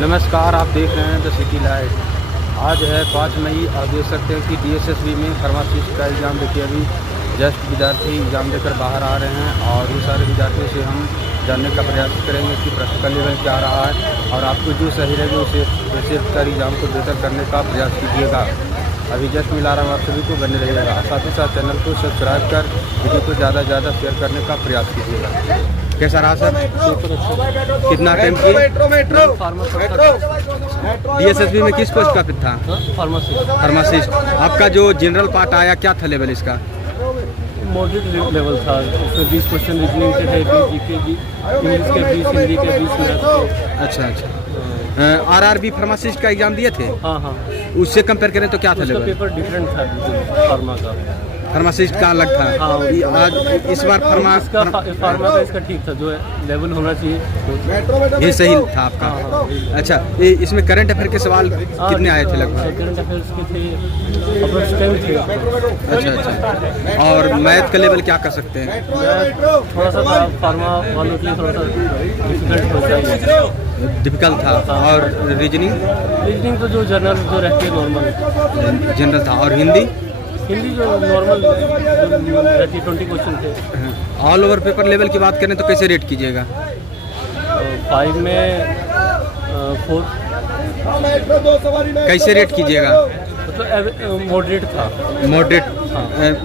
नमस्कार, आप देख रहे हैं द सिटी लाइट। आज है 5 मई और देख सकते हैं कि DSSB में फार्मासिस्ट का एग्ज़ाम देखिए अभी जस्ट विद्यार्थी एग्ज़ाम देकर बाहर आ रहे हैं और इन सारे विद्यार्थियों से हम जानने का प्रयास करेंगे कि प्रश्न का लेवल क्या रहा है और आपको जो सही रहेगा उसे वैसे कर एग्ज़ाम को बेहतर करने का प्रयास कीजिएगा। अभी जस्ट मिला रहा हूँ आप सभी को बने रहिएगा, साथ ही साथ चैनल को सब्सक्राइब कर वीडियो को ज़्यादा से ज़्यादा शेयर करने का प्रयास कीजिएगा। कैसा रहा सर? कितना टाइम किए? DSSB में किस पोस्ट का था? फार्मासिस्ट। आपका जो जनरल पार्ट आया क्या था लेवल इसका? मॉडरेट लेवल था। उसमें 20 क्वेश्चन रीजनिंग के थे, 20 जीके, इंग्लिश के 20, हिंदी के 20, मैथ के। अच्छा। RRB फार्मासिस्ट का एग्जाम दिए थे? हाँ। उससे कंपेयर करें तो क्या था लेवल? पेपर डिफरेंट था फार्मा का। फार्मासिस्ट का अलग था। हाँ, आज इस बार फार्मा का इसका ठीक था, जो लेवल होना चाहिए ये सही था आपका। हाँ। अच्छा, इसमें करंट अफेयर के सवाल कितने आए थे लगभग? करंट अफेयर्स के थे अप्रोक्स 10 थे। अच्छा। और मैथ का लेवल क्या कर सकते हैं? थोड़ा सा था, फार्मा वालों के लिए थोड़ा सा डिफिकल्ट हो जाएगा। डिफिकल्ट था। और रीजनिंग तो जो जनरल जो रहती है नॉर्मल जनरल था। और हिंदी जो नॉर्मल रहती है 20 क्वेश्चन थे। ऑल ओवर पेपर लेवल की बात करें तो कैसे रेट कीजिएगा? 5 में 4। कैसे रेट कीजिएगा? मतलब मॉडरेट था। मॉडरेट।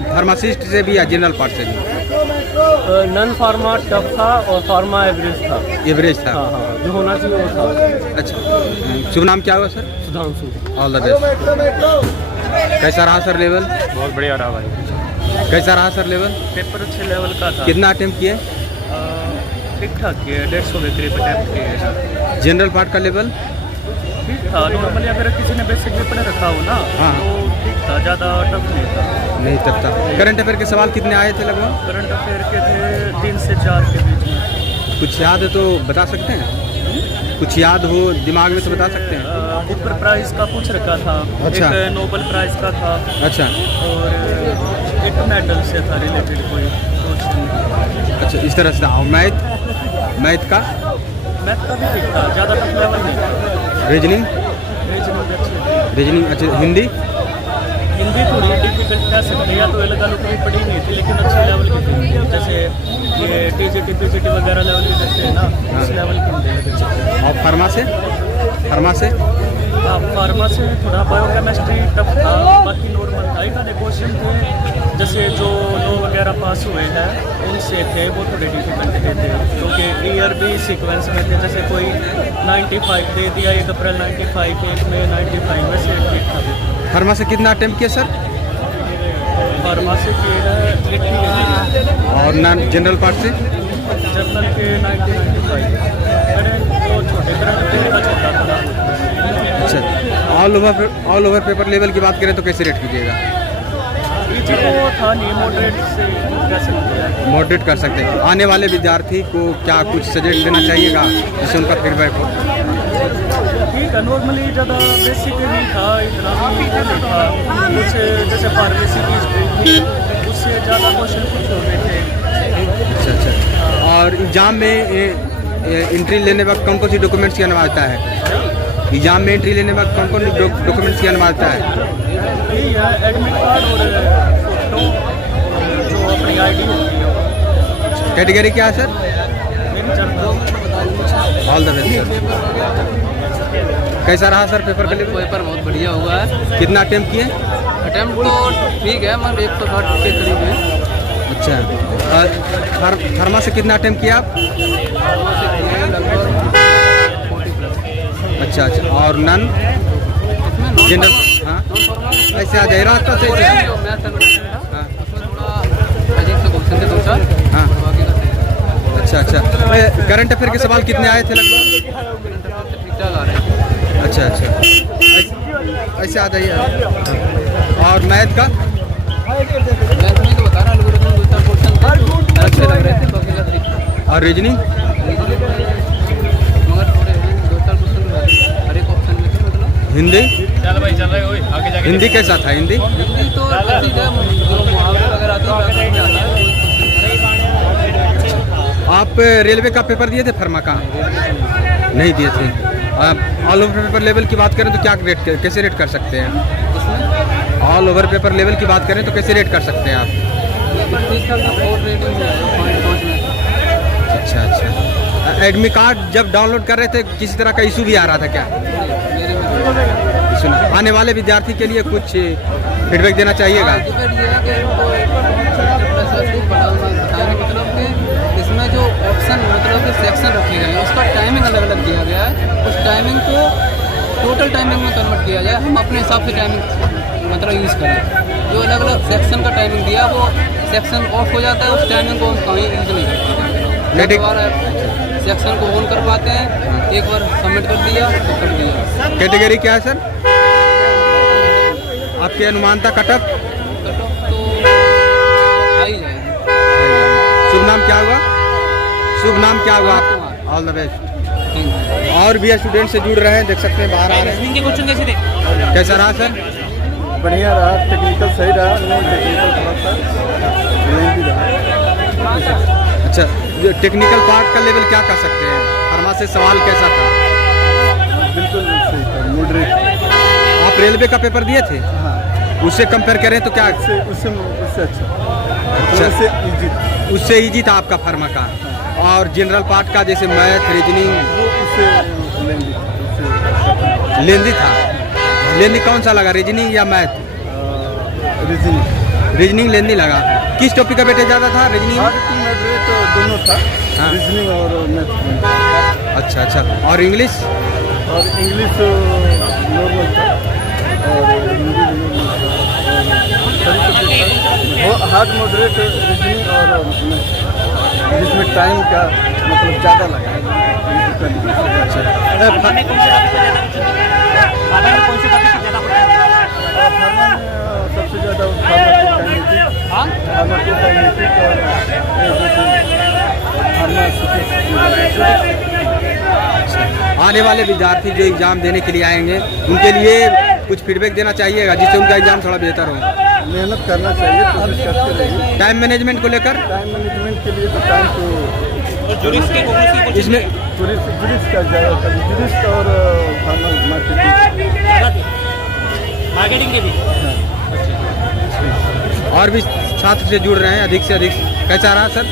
फार्मासिस्ट से भी या जनरल पार्ट से भी? नॉन फार्मा टफ था और फार्मा एवरेज था। एवरेज था। हाँ, जो होना चाहिए वो था। अच्छा, शुभ नाम क्या हुआ sir? Sudhanshu. All the best. कैसा रहा सर लेवल? बहुत बढ़िया रहा भाई। कैसा रहा सर लेवल? पेपर अच्छे लेवल का था। कितना अटेम्प्ट किए? ठीक ठाक किए, 150 के करीब अटेम्प्ट किए। जनरल पार्ट का लेवल ठीक था। नॉर्मली अगर किसी ने बेसिक पेपर रखा हो ना हाँ, तो ठीक था, ज़्यादा टफ नहीं था। नहीं टफ था। करंट अफेयर के सवाल कितने आए थे लगभग? करंट अफेयर के थे 3 से 4 के बीच में। कुछ याद है तो बता सकते हैं? कुछ याद हो दिमाग में तो बता सकते हैं? बुकर प्राइज का पूछ रखा था। अच्छा। एक नोबल प्राइज का था। अच्छा। और एक मेडल से था रिलेटेड कोई क्वेश्चन। अच्छा, इस तरह से था। और मैथ का भी ठीक था, ज़्यादा टफ लेवल नहीं था। रीजनिंग अच्छा। हिंदी थोड़ी डिफिकल्ट कह सकते हैं, या तो अलग अलग कोई पढ़ी नहीं थी लेकिन अच्छे लेवल की थी। जैसे ये TGT PGT वगैरह लेवल की देखते हैं ना, उस लेवल की। और फार्मा से फार्मा से थोड़ा बायोकेमिस्ट्री टफ था, बाकी नॉर्मल था। एक आधे क्वेश्चन थे जैसे जो लो वगैरह पास हुए हैं उनसे थे, वो थोड़े डिफिकल्ट थे क्योंकि ईयर भी सीक्वेंस में थे। जैसे कोई 95 दे दिया, 1 अप्रैल 95, 1 में 95, वैसे ठीक था। फार्मा से कितना अटेम्प्ट किया सर? फार्मा से किए हैं 80। और नॉन जनरल पार्ट से? जनरल के 95। वो छोटे करंट का छोटा था। अच्छा। ऑल ओवर पेपर लेवल की बात करें तो कैसे रेट कीजिएगा? वो था नहीं, मॉडरेट से कर सकते हैं। मॉडरेट कर सकते हैं। आने वाले विद्यार्थी को क्या कुछ सजेस्ट देना चाहिएगा जिससे उनका फीडबैक हो? ठीक है, नॉर्मली ज़्यादा बेसिक नहीं था, इतना भी नहीं था। कुछ जैसे फार्मेसी की स्कूल थी, उससे ज़्यादा क्वेश्चन कुछ हो रहे थे। अच्छा। और एग्ज़ाम में एंट्री लेने वक्त कौन कौन सी डॉक्यूमेंट्स की अनिवार्यता है? एग्ज़ाम में एंट्री लेने वक्त कौन कौन डॉक्यूमेंट्स की अनिवार्यता है? यही है, एडमिट कार्ड और फोटो, जो अपनी ID होती है। कैटेगरी क्या है सर? All the best. कैसा रहा सर पेपर का? पेपर बहुत बढ़िया हुआ है। कितना अटेम्प्ट किए? अटेम्प्ट तो ठीक है, मतलब 160 के करीब है। अच्छा। और फार्मा से कितना अटेम्प्ट किया आप? फार्मा से किए लगभग 40+। अच्छा। और नन जनरल? हाँ, ऐसे आ जाए रास्ता से। हाँ, अजीब से क्वेश्चन थे 2-4। हाँ। बाकी का सही। अच्छा। करंट अफेयर के सवाल कितने आए थे लगभग? करंट अफेयर से ठीक ठाक आ रहे हैं। अच्छा। ऐसे आ जाइए। और मैथ का? मैथ में तो बता रहा, एल्गोरिथम 2-4 क्वेश्चन थे अच्छे लग रहे थे, बाकी का ठीक था। और रीजनिंग? मगर थोड़े हैं 2-4 क्वेश्चन हर एक ऑप्शन में थे। मतलब हिंदी? चल भाई चल रहे हो आगे जाके। हिंदी कैसा था? हिंदी तो ठीक है, जो मुहावरे वगैरह आते हैं आता है। आप रेलवे का पेपर दिए थे? फार्मा का नहीं दिए थे? ऑल ओवर पेपर लेवल की बात करें तो क्या रेट, कैसे रेट कर सकते हैं? ऑल ओवर पेपर लेवल की बात करें तो कैसे रेट कर सकते हैं आप? अच्छा अच्छा। एडमिट कार्ड जब डाउनलोड कर रहे थे किसी तरह का इशू भी आ रहा था क्या? इशू नहीं। आने वाले विद्यार्थी के लिए कुछ फीडबैक देना चाहिएगा? इसमें जो ऑप्शन मतलब कि सेक्शन रखे गए हैं उसका टाइमिंग अलग अलग दिया गया है। उस टाइमिंग को टोटल टाइमिंग में कन्वर्ट किया जाए, हम अपने हिसाब से टाइमिंग मतलब यूज़ करें। जो अलग अलग सेक्शन का टाइमिंग दिया वो सेक्शन ऑफ हो जाता है, उस टाइमिंग को हम कहीं यूज़ नहीं कर पाते। सेक्शन को ऑन कर पाते हैं, एक बार सबमिट कर दिया तो कर दिया। कैटेगरी क्या है सर आपके अनुमानता? कटअप कट ऑफ तो आ ही जाएगी। शुभ नाम क्या हुआ? शुभ नाम क्या हुआ? All the best. और भी स्टूडेंट से जुड़ रहे हैं, देख सकते हैं बाहर आ रहे हैं। क्वेश्चन कैसे थे? कैसा रहा सर? बढ़िया रहा, टेक्निकल सही रहा, नहीं टेक्निकल थोड़ा सा लेंथी रहा। अच्छा, जो टेक्निकल पार्ट का लेवल क्या कर सकते हैं? फरमा से सवाल कैसा था? बिल्कुल सही था, मॉडरेट। आप रेलवे का पेपर दिए थे? हाँ, उससे कंपेयर करें तो क्या? उससे उससे अच्छा, अच्छा। उससे इजी, उससे इजी था आपका फर्मा का। और जनरल पार्ट का जैसे मैथ, रीजनिंग वो उससे लेंथी था, उससे लेंदी था। लेंदी कौन सा लगा, रीजनिंग या मैथ? रीजनिंग। रीजनिंग लेंदी लगा। किस टॉपिक का वेटेज ज़्यादा था? रीजनिंग? हार्ड टू मॉडरेट दोनों था, हाँ। रीजनिंग और मैथ। अच्छा अच्छा। और इंग्लिश? और इंग्लिश नॉर्मल था और हिंदी भी नॉर्मल था। और हार्ड मॉडरेट रीजनिंग और मैथ, जिसमें टाइम का मतलब ज़्यादा लगा। सबसे ज़्यादा आने वाले विद्यार्थी जो एग्ज़ाम देने के लिए आएंगे उनके लिए कुछ फीडबैक देना चाहिएगा जिससे उनका एग्ज़ाम थोड़ा बेहतर हो? मेहनत करना चाहिए, कोशिश करते रहिए। टाइम मैनेजमेंट को लेकर? टाइम मैनेजमेंट के लिए तो टाइम तो इसमें जुरिस्ट का ज़्यादा, जुरिस्ट और मार्केटिंग के भी और भी छात्र से जुड़ रहे हैं अधिक से अधिक। कैसा रहा सर?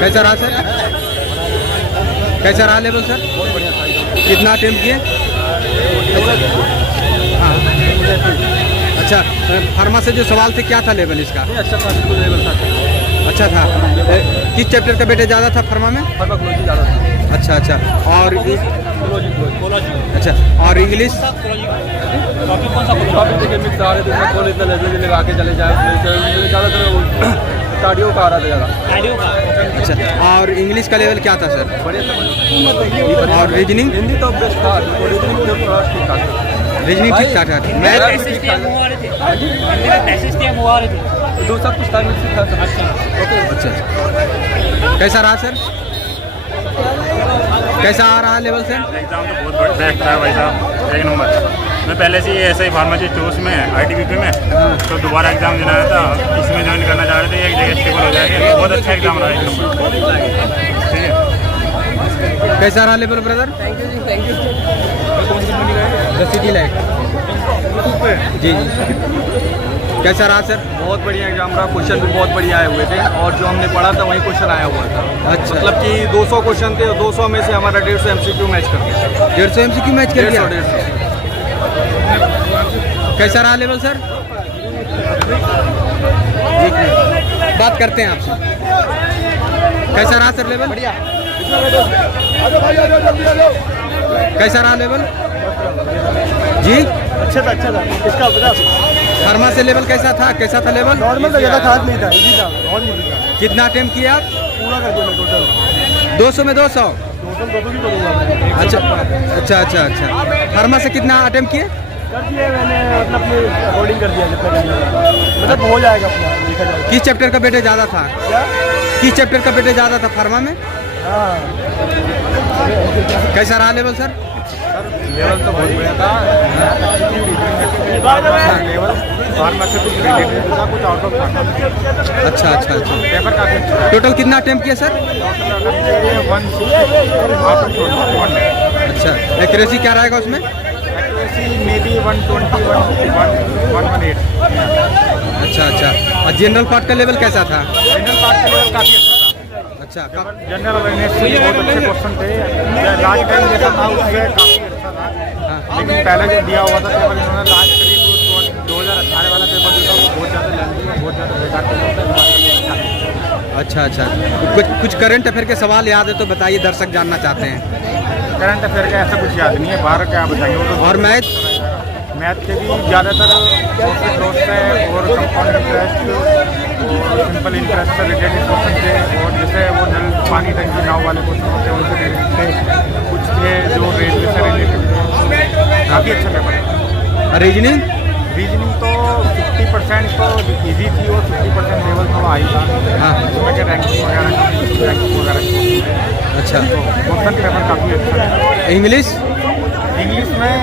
कैसा रहा सर? कैसा रहा लेवल सर? कितना अटेम्प्ट किए? हाँ। अच्छा, फार्मा से जो सवाल थे क्या था लेवल इसका? अच्छा था, बिल्कुल लेवल था। अच्छा था। किस चैप्टर का बेटे ज़्यादा था फार्मा में? फार्माकोलॉजी ज़्यादा था। अच्छा अच्छा। और अच्छा, और इंग्लिश? टॉपिक देखिए मिक्स आ रहे थे, कॉलेज का लेवल लगा के चले जाए, ज़्यादातर कार्डियो का आ रहा था ज़्यादा। अच्छा, और इंग्लिश का लेवल क्या था सर? बढ़िया था। और रीजनिंग? हिंदी तो बेस्ट था, रीजनिंग तो थोड़ा ठीक ठाक था। रीजनिंग ठीक ठाक था। मैथ? दो सब कुछ टाइम ठीक था। अच्छा। कैसा रहा सर? कैसा आ रहा लेवल सर? एग्ज़ाम तो बहुत बेस्ट था भाई साहब, एक नंबर। मैं पहले से ही ऐसे ही फार्मेसी कोर्स में ITBP में, तो दोबारा एग्ज़ाम देना था, इसमें ज्वाइन करना चाह रहे थे, एक जगह स्टेबल हो जाएंगे। बहुत अच्छा एग्ज़ाम रहा, एक नंबर। ठीक है। कैसा रहा लेवल ब्रदर? थैंक यू जी, thank you. The city light जी जी। कैसा रहा सर? बहुत बढ़िया एग्जाम रहा, क्वेश्चन भी बहुत बढ़िया आए हुए थे और जो हमने पढ़ा था वही क्वेश्चन आया हुआ था। अच्छा। मतलब कि 200 क्वेश्चन थे और 200 में से हमारा 150 MCQ मैच कर दिया। 150 MCQ मैच कर दिया? 150। कैसा रहा लेवल सर? एक मिनट बात करते हैं आपसे। कैसा रहा सर लेवल? बढ़िया। कैसा रहा लेवल जी? अच्छा था, अच्छा था। इसका बता फार्मा से लेवल कैसा था? कैसा था लेवल? नॉर्मल था, ज़्यादा खास नहीं था, इजी था, बहुत इजी था। कितना अटेम्प्ट किया आप? पूरा कर दिया मैं टोटल 200 में 200? टोटल भी करूँगा। अच्छा अच्छा अच्छा अच्छा। फार्मा से कितना अटेम्प्ट किए? कर दिए मैंने, मतलब अपने अकॉर्डिंग कर दिया जितना करना था। मतलब हो जाएगा अपना, देखा जाएगा। किस चैप्टर का बेटे ज़्यादा था? क्या? किस चैप्टर का बेटे ज़्यादा था फार्मा में? हाँ, कैसा रहा लेवल सर? लेवल तो बहुत बढ़िया था। लेवल फार्मास्यूटिकल रिलेटेड था, कुछ आउट ऑफ था। अच्छा अच्छा अच्छा। पेपर काफी अच्छा था। टोटल कितना अटेम्प्ट किया सर? टोटल अच्छा, एक्यूरेसी क्या रहेगा उसमें? अच्छा अच्छा, और जनरल पार्ट का लेवल कैसा था? अच्छा, जनरल अवेयरनेस से बहुत अच्छे क्वेश्चन थे। लास्ट टाइम जैसा था उससे काफ़ी अच्छा था, लेकिन पहले जो दिया हुआ था पेपर इन्होंने लास्ट करीब 2018 वाला पेपर जो था वो बहुत ज़्यादा लेंथी है, बहुत ज़्यादा बेकार पेपर था। अच्छा अच्छा, कुछ करंट अफेयर के सवाल याद है तो बताइए, दर्शक जानना चाहते हैं। करंट अफेयर का ऐसा कुछ याद नहीं है, बाहर क्या बताइए। वो तो और मैथ के भी ज़्यादातर प्रॉफिट लॉस है और कंपाउंड इंटरेस्ट और सिंपल इंटरेस्ट से रिलेटेड क्वेश्चन थे, और जैसे वो नल पानी टंकी नाव वाले क्वेश्चन होते हैं उनसे रिलेटेड थे, कुछ थे जो रेलवे से रिलेटेड थे। काफ़ी अच्छा पेपर है। रीजनिंग तो 50% तो इजी थी और 50% लेवल थोड़ा हाई था। हाँ। उसमें क्या रैंकिंग वगैरह अच्छा, तो क्वेश्चन पेपर काफ़ी अच्छा है। इंग्लिश इंग्लिश में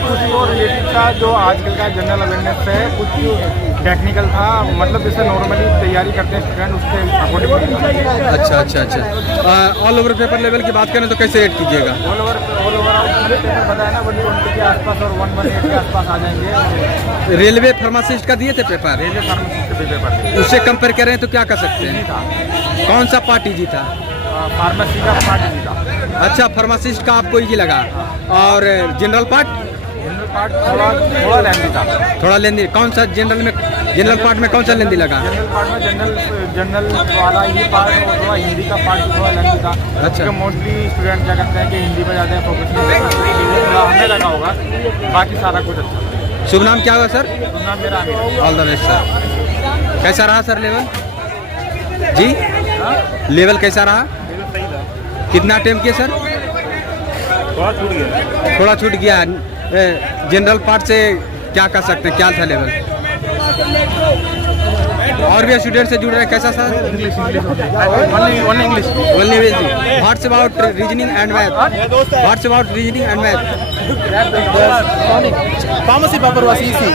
कुछ तो रिलेटेड था जो आजकल का जनरल अवेयरनेस है, कुछ टेक्निकल था, मतलब जैसे नॉर्मली तैयारी करते हैं स्टूडेंट उसके अकॉर्डिंग। अच्छा अच्छा अच्छा, ऑल ओवर पेपर लेवल की बात करें तो कैसे रेट कीजिएगा? ऑल ओवर पेपर बताया ना 120 के आसपास और 118 के आसपास आ जाएंगे। रेलवे फार्मासिस्ट का दिए थे पेपर, रेलवे फार्मासिस्ट के पेपर उससे कंपेयर करें तो क्या कर सकते हैं? था, कौन सा पार्ट इजी था? फार्मेसी का पार्ट नहीं था। अच्छा, फार्मासिस्ट का आपको इजी लगा, और जनरल पार्ट? जनरल पार्ट थोड़ा लेंथी था। थोड़ा लेंदी। कौन सा जनरल पार्ट में कौन सा लेंदी लगा? जनरल पार्ट में जनरल वाला ये पार्ट और थोड़ा हिंदी का पार्ट थोड़ा लेंथी था। अच्छा। मोस्टली स्टूडेंट क्या करते हैं कि हिंदी पर ज़्यादा फोकस नहीं करते, थोड़ा हमें लगा होगा, बाकी सारा कुछ अच्छा। शुभ नाम क्या हुआ सर? नाम मेरा Aamir. All the best sir. कैसा रहा सर लेवल जी? लेवल कैसा रहा? कितना अटेम्प्ट किए सर? थोड़ा छूट गया। जनरल पार्ट से क्या कर सकते हैं, क्या था लेवल? और भी स्टूडेंट से जुड़ रहे हैं, कैसा sir? Only English. What's about reasoning and math? What's about reasoning and math? Pharmacy paper was easy,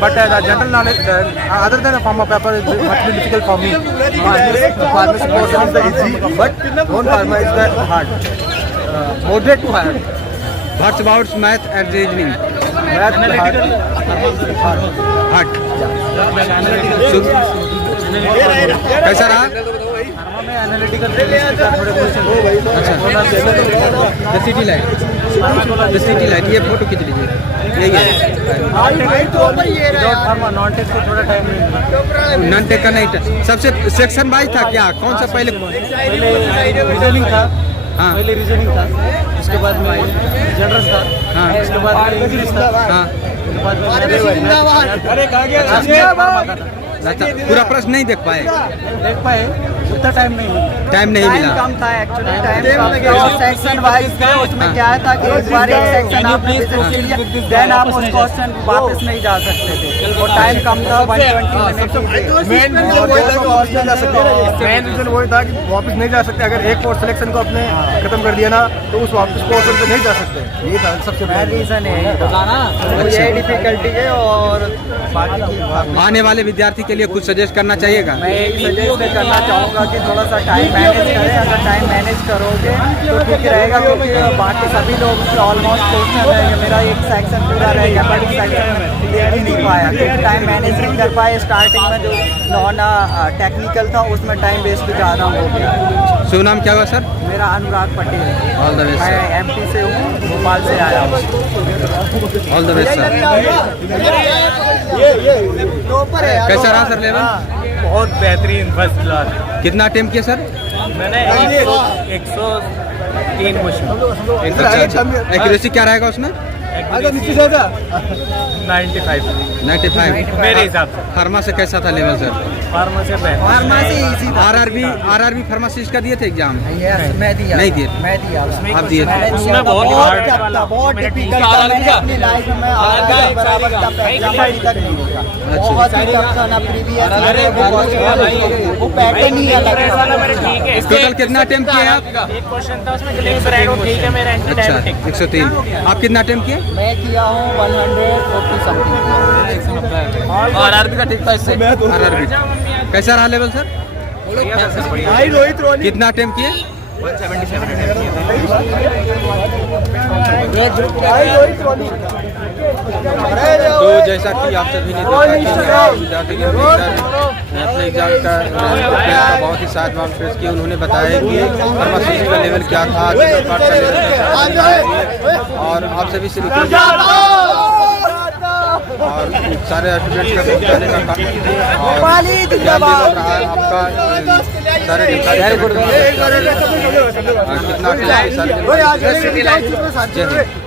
but the general knowledge, other than a pharma paper, is much more difficult for me. Pharmacy portion is the easy, but non-pharma is the hard. Moderate to hard. What's about math and reasoning? Math hard. Heart. कैसा रहा? Analytical अच्छा, the city light ये photo खींच लीजिए, यही है। Non tech को थोड़ा टाइम नॉन टेक का नहीं था, सबसे सेक्शन वाइज था क्या? कौन सा पहले? रीजनिंग था। हाँ पहले रीजनिंग था, उसके बाद में जनरल था, हाँ उसके बाद में इंग्लिश था, हाँ। उसके बाद में अरे कहाँ गया? अच्छा, पूरा प्रश्न नहीं देख पाए? देख पाए, उतना टाइम नहीं मिला। टाइम नहीं मिला। कम था एक्चुअली, टाइम सेक्शन वाइज गए, उसमें क्या था कि एक बार एक सेक्शन आप विजिट कीजिए, देन आप उस क्वेश्चन वापस नहीं जा सकते थे, और टाइम कम था 120 मिनट। मेन रीजन वही था कि वापस नहीं जा सकते। मेन रीजन वही था कि वापस नहीं जा सकते। अगर एक कोर्स सिलेक्शन को आपने खत्म कर दिया ना तो उस वापस कोर्स पे नहीं जा सकते। ये था सबसे मेन रीजन है यही डिफिकल्टी है, और बाकी आने वाले विद्यार्थी के लिए कुछ सजेस्ट करना चाहिएगा? मैं यही सजेस्ट करना चाहूँगा कि थोड़ा सा टाइम मैनेज करें। अगर टाइम मैनेज करोगे तो ठीक रहेगा, क्योंकि बाकी सभी लोग ऑलमोस्ट क्वेश्चन रहेंगे, मेरा एक सेक्शन पूरा रह गया, बट सेक्शन क्लियर ही नहीं पाया क्योंकि टाइम मैनेज नहीं कर पाए। स्टार्टिंग में जो नॉन टेक्निकल था उसमें टाइम वेस्ट ज़्यादा हो गया। शुभ नाम क्या हुआ सर? मेरा अनुराग पटेल, ऑल द बेस्ट मैं सर। MP से हूँ, भोपाल से आया हूँ। All the best sir. कैसा रहा सर लेवल? बहुत बेहतरीन, फर्स्ट क्लास। कितना अटेम्प्ट किया सर? मैंने 103 क्वेश्चन, अच्छा, एक्यूरेसी क्या रहेगा उसमें? 95 मेरे हिसाब से। फार्मा से कैसा था लेवल सर? फार्मा से बेहतर। फार्मेसी इजी था। आरआरबी फार्मासिस्ट का दिए थे एग्जाम? यस, मैं दिया। नहीं दिए? मैं दिया उसमें। आप दिए थे? उसमें बहुत hard टफ था, बहुत डिफिकल्ट था। मैंने अपनी लाइफ में बराबर टफ एग्जाम अभी तक नहीं दिया। बहुत ही टफ था ना, प्रीवियस वो पैटर्न ही अलग था। टोटल कितना अटेम्प्ट किए आप? एक क्वेश्चन था उसमें क्लिक रहेगा, ठीक है मेरा अच्छा, 103। आप कितना अटेम्प्ट किए? मैं किया हूँ 140 समथिंग। और आरआरबी का ठीक था इससे। आरआरबी कैसा रहा लेवल सर? कितना अटेम्प्ट किए? 177 अटेम्प्ट किए तो जैसा कि आप सभी ने देखा कि विद्यार्थी के अपने एग्जाम का बहुत ही साधवान पेश किया। उन्होंने बताया कि फार्मासिस्ट का लेवल क्या था, जनरल पार्ट का लेवल कैसा था, और आप सभी से रिक्वेस्ट और सारे स्टूडेंट्स का पहुँचाने का काम कीजिए और एग्जाम जो लग रहा है आपका सारे जानकारी कितना जय हिंद।